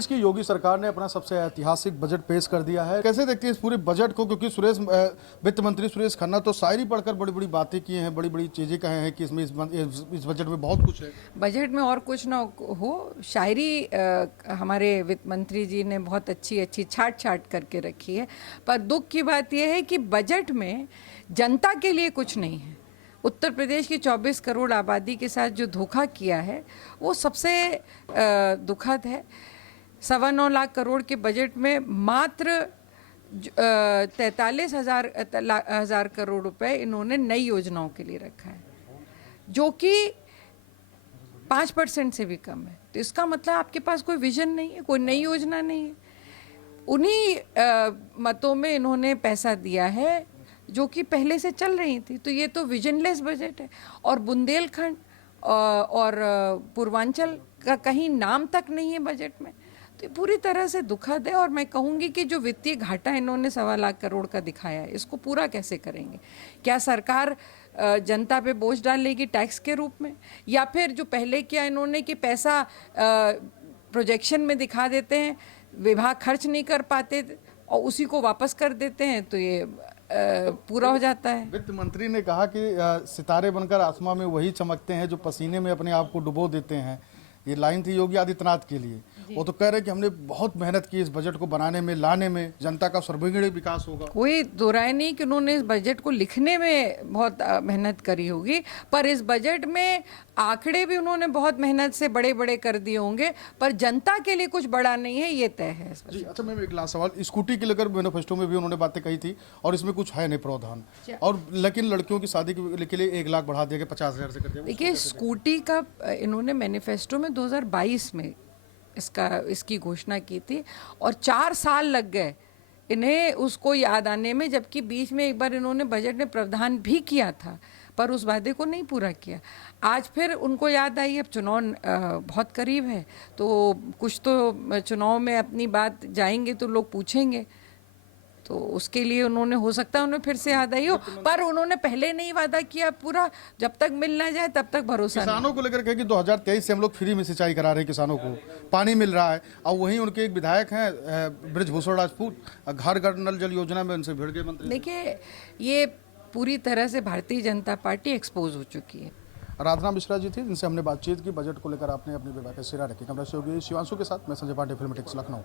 2023 की योगी सरकार ने अपना सबसे ऐतिहासिक बजट पेश कर दिया है। कैसे देखते हैं इस पूरे बजट को, क्योंकि वित्त मंत्री सुरेश खन्ना तो शायरी पढ़कर बड़ी बड़ी बातें की हैं, बड़ी बड़ी चीजें कहे हैं कि इसमें इस बजट में बहुत कुछ है। बजट में और कुछ ना हो, शायरी हमारे वित्त मंत्री जी ने बहुत अच्छी अच्छी छाट छाट करके रखी है। पर दुख की बात यह है कि बजट में जनता के लिए कुछ नहीं है। उत्तर प्रदेश की 24 करोड़ आबादी के साथ जो धोखा किया है वो सबसे दुखद है। 9.25 लाख करोड़ के बजट में मात्र 43,000 करोड़ रुपए इन्होंने नई योजनाओं के लिए रखा है, जो कि 5% से भी कम है। तो इसका मतलब आपके पास कोई विजन नहीं है, कोई नई योजना नहीं है। उन्हीं मतों में इन्होंने पैसा दिया है जो कि पहले से चल रही थी। तो ये तो विजनलेस बजट है। और बुंदेलखंड और पूर्वांचल का कहीं नाम तक नहीं है बजट में। तो ये पूरी तरह से दुखद है। और मैं कहूँगी कि जो वित्तीय घाटा इन्होंने 1.25 लाख करोड़ का दिखाया है, इसको पूरा कैसे करेंगे? क्या सरकार जनता पे बोझ डालेगी टैक्स के रूप में, या फिर जो पहले किया इन्होंने कि पैसा प्रोजेक्शन में दिखा देते हैं, विभाग खर्च नहीं कर पाते और उसी को वापस कर देते हैं, तो ये पूरा हो जाता है। वित्त मंत्री ने कहा कि सितारे बनकर आसमां में वही चमकते हैं जो पसीने में अपने आप को डुबो देते हैं। ये लाइन थी योगी आदित्यनाथ के लिए। वो तो कह रहे कि हमने बहुत मेहनत की इस बजट को बनाने में, लाने में, जनता का सर्वांगीण विकास होगा। कोई दो राय नहीं कि उन्होंने इस बजट को लिखने में बहुत मेहनत करी होगी, पर इस बजट में आंकड़े भी उन्होंने बहुत मेहनत से बड़े बड़े कर दिए होंगे, पर जनता के लिए कुछ बड़ा नहीं है, ये तय है। जी अच्छा, मैम एक लास्ट सवाल, स्कूटी के लेकर मैनिफेस्टो में भी उन्होंने बातें कही थी और इसमें कुछ है नहीं प्रावधान, और लेकिन लड़कियों की शादी के लिए 1 लाख बढ़ा दिया गया, 50,000 से कर दिया। देखिए, स्कूटी का इन्होंने मैनिफेस्टो में 2022 में इसकी घोषणा की थी और 4 साल लग गए इन्हें उसको याद आने में, जबकि बीच में एक बार इन्होंने बजट में प्रावधान भी किया था, पर उस वादे को नहीं पूरा किया। आज फिर उनको याद आई, अब चुनाव बहुत करीब है, तो कुछ तो चुनाव में अपनी बात जाएंगे तो लोग पूछेंगे, तो उसके लिए उन्होंने, हो सकता है उन्हें फिर से याद आई हो, पर उन्होंने पहले नहीं वादा किया पूरा। जब तक मिल ना जाए तब तक भरोसा नहीं। किसानों को लेकर कहे कि 2023 से हम लोग फ्री में सिंचाई करा रहे हैं, किसानों को पानी मिल रहा है, और वहीं उनके एक विधायक हैं बृजभूषण राजपूत, घर घर नल जल योजना में उनसे भिड़ गए मंत्री। देखिए, ये पूरी तरह से भारतीय जनता पार्टी एक्सपोज हो चुकी है। आराधना मिश्रा जी थी जिनसे हमने बातचीत की, बजट को लेकर आपने अपनी विभाग का सिरा रखी। कैमरा सहयोगी शिवांशु के साथ मैं संजय पांडे, फिल्म टेक्स, लखनऊ।